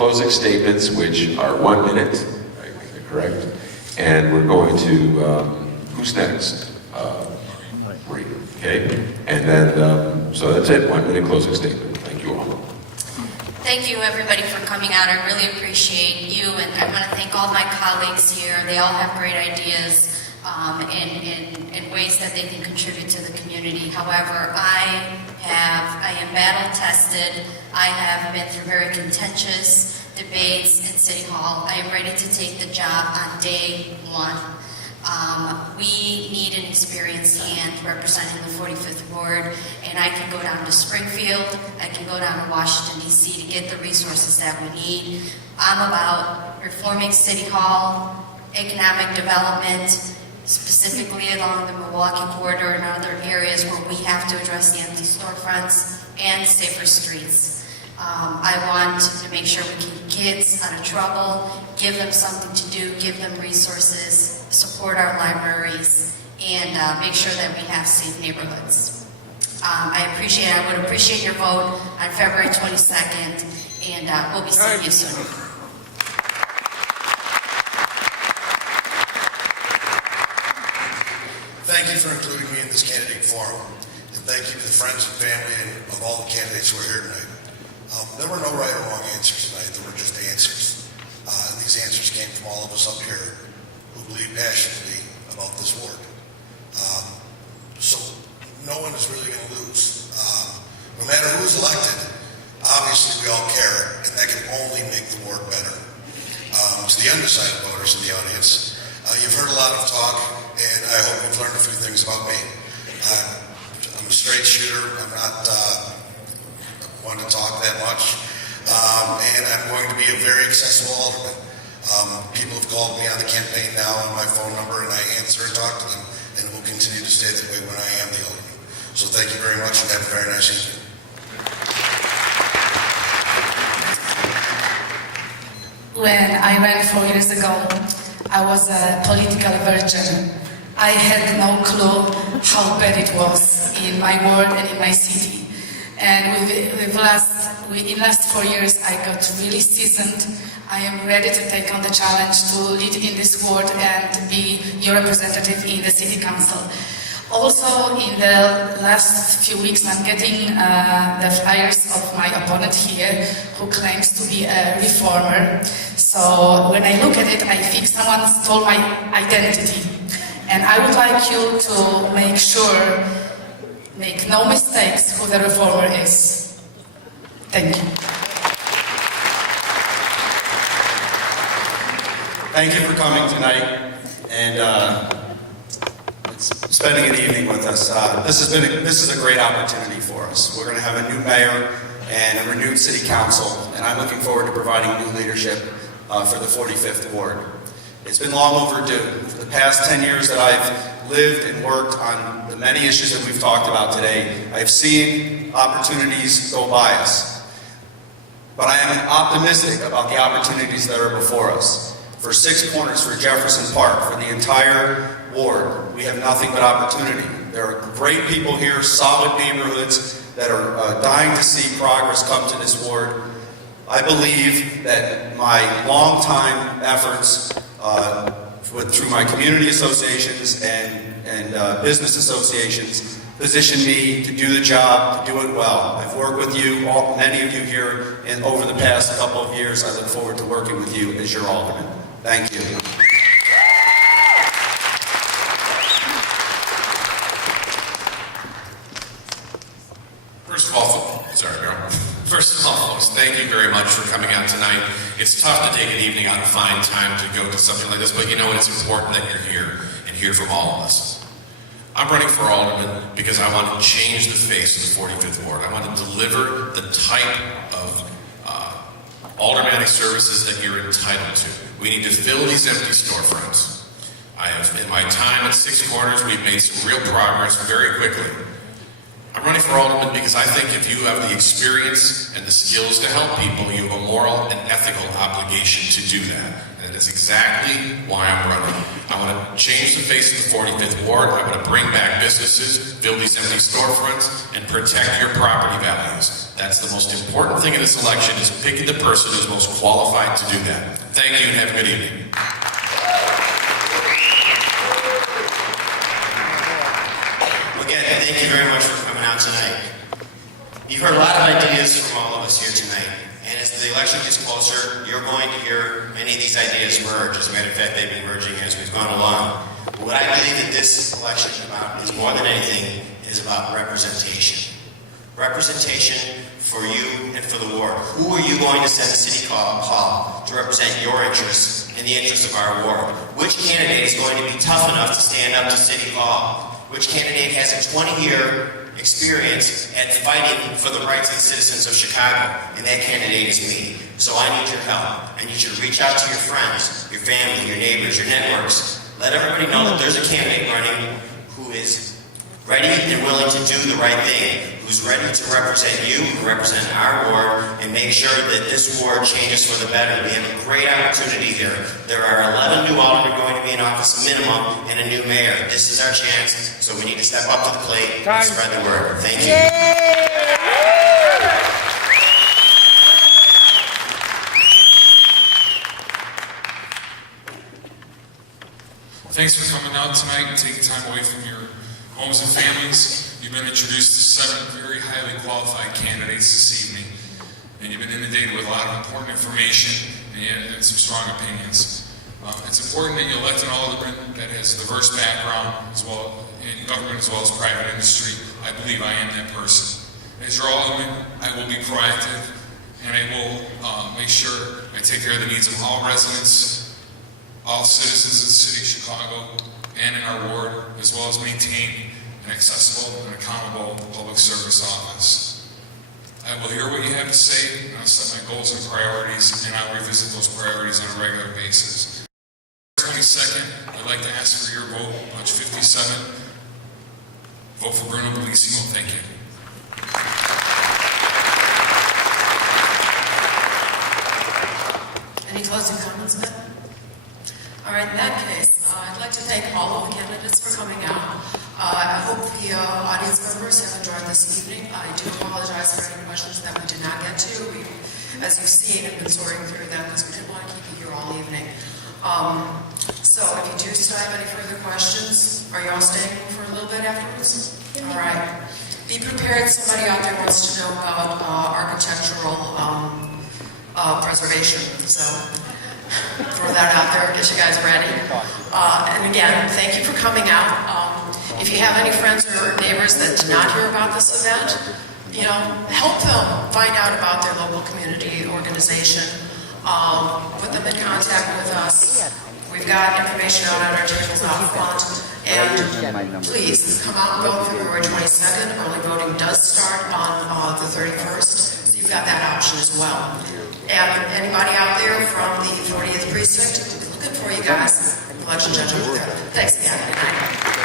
closing statements, which are 1 minute, correct? And we're going to, who's next? Marie, okay? And then, so that's it, 1 minute closing statement. Thank you all. Thank you, everybody, for coming out. I really appreciate you, and I want to thank all my colleagues here. They all have great ideas in ways that they can contribute to the community. However, I am battle-tested. I have been through very contentious debates in City Hall. I am ready to take the job on day one. We need an experienced hand representing the 45th Ward, and I can go down to Springfield, I can go down to Washington, D.C. to get the resources that we need. I'm about reforming City Hall, economic development, specifically along the Milwaukee corridor and other areas where we have to address the empty storefronts and safer streets. I want to make sure we keep kids out of trouble, give them something to do, give them resources, support our libraries, and make sure that we have safe neighborhoods. I would appreciate your vote on February 22nd, and we'll be seeing you soon. Thank you for including me in this candidate forum, and thank you to the friends and family of all the candidates who are here tonight. There were no right or wrong answers tonight, there were just answers. These answers came from all of us up here who believe passionately about this ward. So no one is really going to lose. No matter who's elected, obviously we all care, and that can only make the ward better. To the undecided voters in the audience, you've heard a lot of talk, and I hope you've learned a few things about me. I'm a straight shooter. I'm not one to talk that much, and I'm going to be a very accessible alderman. People have called me on the campaign now on my phone number, and I answer and talk to them, and it will continue to stay that way when I am the alderman. So thank you very much, and have a very nice evening. When I ran 4 years ago, I was a political virgin. I had no clue how bad it was in my ward and in my city. And in the last 4 years, I got really seasoned. I am ready to take on the challenge to lead in this ward and be your representative in the city council. Also, in the last few weeks, I'm getting the flyers of my opponent here, who claims to be a reformer. So when I look at it, I think someone stole my identity. And I would like you to make sure, make no mistakes who the reformer is. Thank you. Thank you for coming tonight and spending an evening with us. This is a great opportunity for us. We're going to have a new mayor and a renewed city council, and I'm looking forward to providing new leadership for the 45th Ward. It's been long overdue. For the past 10 years that I've lived and worked on the many issues that we've talked about today, I've seen opportunities go by us. But I am optimistic about the opportunities that are before us. For Six Corners, for Jefferson Park, for the entire ward, we have nothing but opportunity. There are great people here, solid neighborhoods that are dying to see progress come to this ward. I believe that my long-time efforts through my community associations and business associations position me to do the job, to do it well. I've worked with you, many of you here, and over the past couple of years, I look forward to working with you as your alderman. Thank you. First of all, folks, thank you very much for coming out tonight. It's tough to take an evening out and find time to go to something like this, but you know, it's important that you're here and hear from all of us. I'm running for alderman because I want to change the face of the 45th Ward. I want to deliver the type of aldermanic services that you're entitled to. We need to fill these empty storefronts. In my time at Six Corners, we've made some real progress very quickly. I'm running for alderman because I think if you have the experience and the skills to help people, you have a moral and ethical obligation to do that. And that's exactly why I'm running. I want to change the face of the 45th Ward. I want to bring back businesses, fill these empty storefronts, and protect your property values. That's the most important thing in this election, is picking the person who's most qualified to do that. Thank you and have a good evening. Again, thank you very much for coming out tonight. You've heard a lot of ideas from all of us here tonight, and as the election gets closer, you're going to hear many of these ideas merge. As a matter of fact, they've been merging as we've gone along. But what I believe that this election is about, is more than anything, is about representation. Representation for you and for the ward. Who are you going to send a city hall to represent your interests and the interests of our ward? Which candidate is going to be tough enough to stand up to city hall? Which candidate has a 20-year experience at fighting for the rights of the citizens of Chicago? And that candidate is me. So I need your help. I need you to reach out to your friends, your family, your neighbors, your networks. Let everybody know that there's a candidate running who is ready and willing to do the right thing, who's ready to represent you, who represent our ward, and make sure that this ward changes for the better. We have a great opportunity here. There are 11 new aldermen going to be in office minimum and a new mayor. This is our chance, so we need to step up to the plate and spread the word. Thank you. Thanks for coming out tonight and taking time away from your homes and families. You've been introduced to 7 very highly qualified candidates this evening, and you've been inundated with a lot of important information and some strong opinions. It's important that you elect an alderman that has a diverse background as well in government as well as private industry. I believe I am that person. As your alderman, I will be proactive, and I will make sure I take care of the needs of all residents, all citizens of the city of Chicago, and in our ward, as well as maintain an accessible and accountable public service office. I will hear what you have to say, and I'll set my goals and priorities, and I'll revisit those priorities on a regular basis. 22nd, I'd like to ask for your vote, March 57. Vote for Bruno Bellissimo. Thank you. Any closing comments then? All right, in that case, I'd like to thank all of the candidates for coming out. I hope the audience members have enjoyed this evening. I do apologize for any questions that we did not get to. We, as you've seen, have been sorting through them because we didn't want to keep you here all evening. So if you do still have any further questions, are you all staying for a little bit afterwards? All right. Be prepared. Somebody out there wants to know about architectural preservation. So throw that out there, get you guys ready. And again, thank you for coming out. If you have any friends or neighbors that did not hear about this event, you know, help them find out about their local community organization. Put them in contact with us. We've got information out at our tables out front. And please come out and vote February 22nd. Early voting does start on the 31st. So you've got that option as well. And anybody out there from the 40th precinct, looking for you guys. Election judgment. Thanks again. Good night.